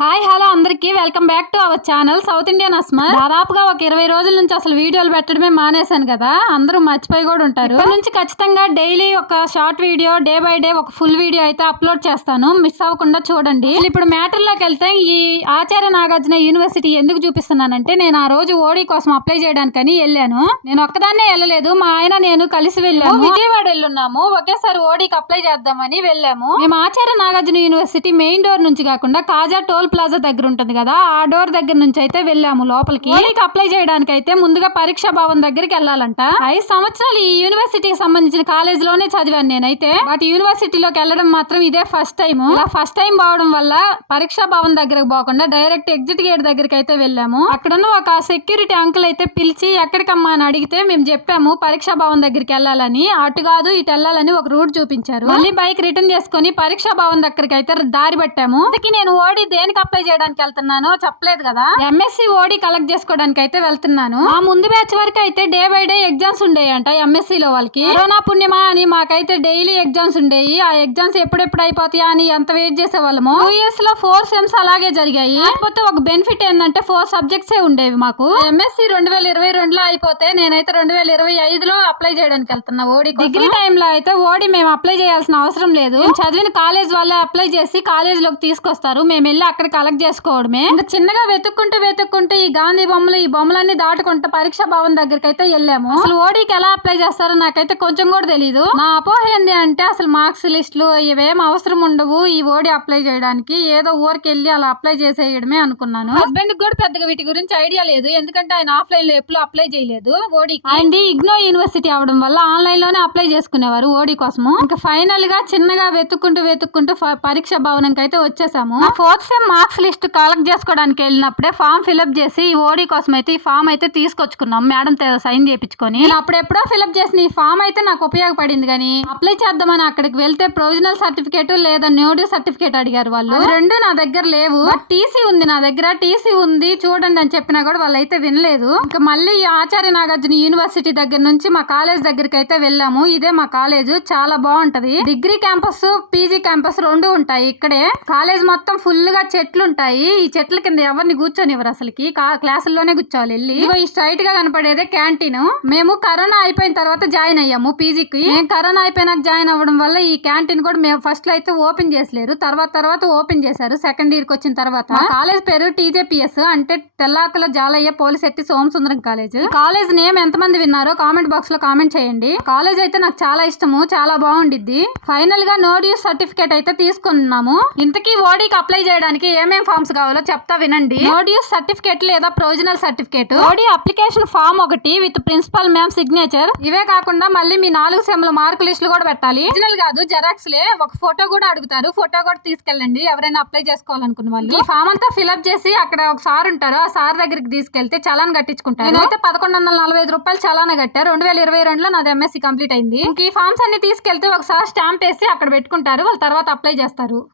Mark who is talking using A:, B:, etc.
A: Hi hello అందరికీ. Welcome back to our channel South Indian Asmar. దాదాపుగా ఒక ఇరవై రోజుల నుంచి అసలు వీడియోలు పెట్టడమే మానేశాను కదా. అందరూ మర్చిపోయి కూడా ఉంటారు. నుంచి ఖచ్చితంగా డైలీ ఒక short video day by day ఒక ఫుల్ వీడియో అయితే అప్లోడ్ చేస్తాను. మిస్ అవ్వకుండా చూడండి. ఇప్పుడు మ్యాటర్లోకి వెళ్తే ఈ ఆచార్య నాగార్జున యూనివర్సిటీ ఎందుకు చూపిస్తున్నానంటే నేను ఆ రోజు ఓడి కోసం అప్లై చేయడానికని వెళ్ళాను. నేను ఒక్కదాన్నే వెళ్ళలేదు. మా ఆయన నేను కలిసి వెళ్ళాము. విజయవాడ వెళ్ళున్నాము. ఒకేసారి ఓడికి అప్లై చేద్దామని వెళ్ళాము. మేము Acharya Nagarjuna university main door నుంచి కాకుండా కాజా టోల్ ప్లాజా దగ్గర ఉంటుంది కదా ఆ డోర్ దగ్గర నుంచి అయితే వెళ్ళాము. లోపలికి ఓడికి అప్లై చేయడానికి అయితే ముందుగా పరీక్షా భవన్ దగ్గరికి వెళ్ళాలంట. ఐదు సంవత్సరాలు ఈ యూనివర్సిటీకి సంబంధించిన కాలేజ్లోనే చదివాను నేనైతే. బట్ యూనివర్సిటీలోకి వెళ్ళడం మాత్రం ఇదే ఫస్ట్ టైం ఇలా ఫస్ట్ టైం పోవడం వల్ల పరీక్షా భవన్ దగ్గరకు పోకుండా డైరెక్ట్ ఎగ్జిట్ గేట్ దగ్గరికి అయితే వెళ్ళాము. అక్కడున్న ఒక సెక్యూరిటీ అంకుల్ అయితే పిలిచి ఎక్కడికమ్మా? అని అడిగితే మేము చెప్పాము పరీక్ష భవన్ దగ్గరికి వెళ్ళాలని. అటు కాదు ఇటు వెళ్ళాలని ఒక రూట్ చూపించారు. మళ్ళీ బైక్ రిటర్న్ చేసుకుని పరీక్షా భవన్ దగ్గరికి అయితే దారి పట్టాము. అందుకే నేను ఓడి దేనికి అప్లై చేయడానికి వెళ్తున్నానో చెప్పలేదు కదా? ఎంఎస్సి ఓడి కలెక్ట్ చేసుకోవడానికి అయితే వెళ్తున్నాను. ఆ ముందు బ్యాచ్ వరకు అయితే డే బై డే ఎగ్జామ్స్ ఉండేయంట ఎంఎస్సి లో వాళ్ళకి. కరోనా పుణ్యమా అని మాకైతే డైలీ ఎగ్జామ్స్ ఉండేవి ఆ ఎగ్జామ్స్ ఎప్పుడెప్పుడు అయిపోతాయా అని ఎంత వెయిట్ చేసే వాళ్ళము టూ ఇయర్స్లో ఫోర్ సెమ్స్ అలాగే జరిగాయి. కాకపోతే ఒక బెనిఫిట్ ఏంటంటే ఫోర్ సబ్జెక్ట్స్ ఏ ఉండేవి మాకు. ఎంఎస్సి రెండు వేల ఇరవై రెండులో అయిపోతే నేనైతే రెండు వేల ఇరవై ఐదులో అప్లై చేయడానికి వెళ్తున్నా ఓడి డిగ్రీ టైంలో అయితే ఓడి మేము అప్లై చేయాల్సిన అవసరం లేదు. చదివిన కాలేజ్ వాళ్ళే అప్లై చేసి కాలేజ్లోకి తీసుకొస్తారు. మేము వెళ్ళి అక్కడ కలెక్ట్ చేసుకోవడమే. ఇంకా చిన్నగా వెతుక్కుంటూ వెతుక్కుంటూ ఈ గాంధీ బొమ్మలు ఈ బొమ్మలన్నీ దాటుకుంటూ పరీక్ష భవన్ దగ్గరికి అయితే వెళ్ళాము. అసలు ఓడికి ఎలా అప్లై చేస్తారో నాకైతే కొంచెం కూడా తెలియదు నా అపోహ ఏంది అంటే అసలు మార్క్స్ లిస్టులు ఇవేం అవసరం ఉండవు ఈ ఓడి అప్లై చేయడానికి. ఏదో ఊరికి వెళ్ళి అలా అప్లై చేసేయడమే అనుకున్నాను. హస్బెండ్ కూడా పెద్దగా వీటి గురించి ఐడియా లేదు. ఎందుకంటే ఆయన ఆఫ్లైన్లో ఎప్పుడు అప్లై చేయలేదు ఓడి ఆయనది ఇగ్నో యూనివర్సిటీ అవడం వల్ల ఆన్లైన్లోనే అప్లై చేసుకునేవారు ఓడి కోసము. ఇంకా ఫైనల్గా చిన్నగా వెతుక్కుంటూ వెతుక్కుంటూ పరీక్ష భవనంకి అయితే వచ్చేసాము fourth sem marks list collect చేసుకోవడానికి వెళ్ళినప్పుడే ఫామ్ ఫిల్అప్ చేసి ఈ ఓడి కోసం అయితే ఈ ఫామ్ అయితే తీసుకొచ్చుకున్నాం మేడం సైన్ చేయించుకొని. నేను అప్పుడెప్పుడో ఫిల్అప్ చేసిన ఈ ఫామ్ అయితే నాకు ఉపయోగపడింది కానీ అప్లై చేద్దామని అక్కడికి వెళ్తే ప్రొవిజనల్ సర్టిఫికేట్ లేదా న్యూడీ సర్టిఫికేట్ అడిగారు వాళ్ళు. రెండు నా దగ్గర లేవు. టీసీ ఉంది నా దగ్గర. టీసీ ఉంది. చూడండి అని చెప్పినా కూడా వాళ్ళు అయితే వినలేదు. ఇంకా మళ్ళీ ఈ ఆచార్య నాగార్జున యూనివర్సిటీ దగ్గర నుంచి మా కాలేజ్ దగ్గరికి అయితే వెళ్ళాము. ఇదే మా కాలేజ్. చాలా బాగుంటది. డిగ్రీ క్యాంపస్ పీజీ క్యాంపస్ రెండు ఉంటాయి ఇక్కడే. కాలేజ్ మొత్తం ఫుల్గా చెట్లు ఉంటాయి ఈ చెట్ల కింద ఎవరిని కూర్చొనివ్వరు అసలుకి. క్లాసుల్లోనే కూర్చోవాలి వెళ్ళి. ఇదిగో ఈ స్ట్రైట్గా కనపడేదే క్యాంటీన్. మేము కరోనా అయిపోయిన తర్వాత జాయిన్ అయ్యాము పీజీకి. మేము కరోనా అయిపోయినాక జాయిన్ అవ్వడం వల్ల ఈ క్యాంటీన్ కూడా మేము ఫస్ట్లో అయితే ఓపెన్ చేసలేరు తర్వాత తర్వాత ఓపెన్ చేశారు. సెకండ్ ఇయర్కి వచ్చిన తర్వాత. కాలేజ్ పేరు టీజేపీఎస్. అంటే Tellakula Jalayya Polisetti Somasundaram college. College name ఎంతమంది విన్నారో కామెంట్ బాక్స్లో కామెంట్ చేయండి. కాలేజ్ అయితే నాకు చాలా ఇష్టము. చాలా బాగుండిద్ది. ఫైనల్గా నో డ్యూస్ సర్టిఫికేట్ అయితే తీసుకున్నాము. ఇంతకీ ఓడీకి అప్లై చేయడానికి ఏమేం ఫామ్స్ కావాలో చెప్తా వినండి. నో డ్యూస్ సర్టిఫికేట్ లేదా provisional certificate. OD application form ఒకటి విత్ ప్రిన్సిపల్ మ్యామ్ సిగ్నేచర్. ఇవే కాకుండా మళ్ళీ మీ నాలుగు సెమ్ల మార్క్ లిస్టులు కూడా పెట్టాలి. ఒరిజినల్ కాదు జెరాక్స్ లే ఒక ఫోటో కూడా అడుగుతారు. ఫోటో కూడా తీసుకెళ్ళండి. ఎవరైనా అప్లై చేసుకోవాలనుకున్న వాళ్ళు. ఈ ఫామ్ అంతా ఫిల్అప్ చేసి అక్కడ ఒక సార్ ఉంటారు. ఆ సార్ దగ్గరికి తీసుకెళ్తే చలాన్ కట్టించుకుంటారు. నేనైతే పదకొండు వందల నలభై ఐదు రూపాయలు చలానా కట్టా రెండు వేల ఇరవై రెండులో నాది ఎంఎస్సీ కంప్లీట్ అయింది. ఇంక ఈ ఫామ్స్ అన్ని తీసుకెళ్తే ఒకసారి స్టాంప్ వేసి అక్కడ పెట్టుకుంటారు. వాళ్ళ తర్వాత అప్లై చేస్తారు.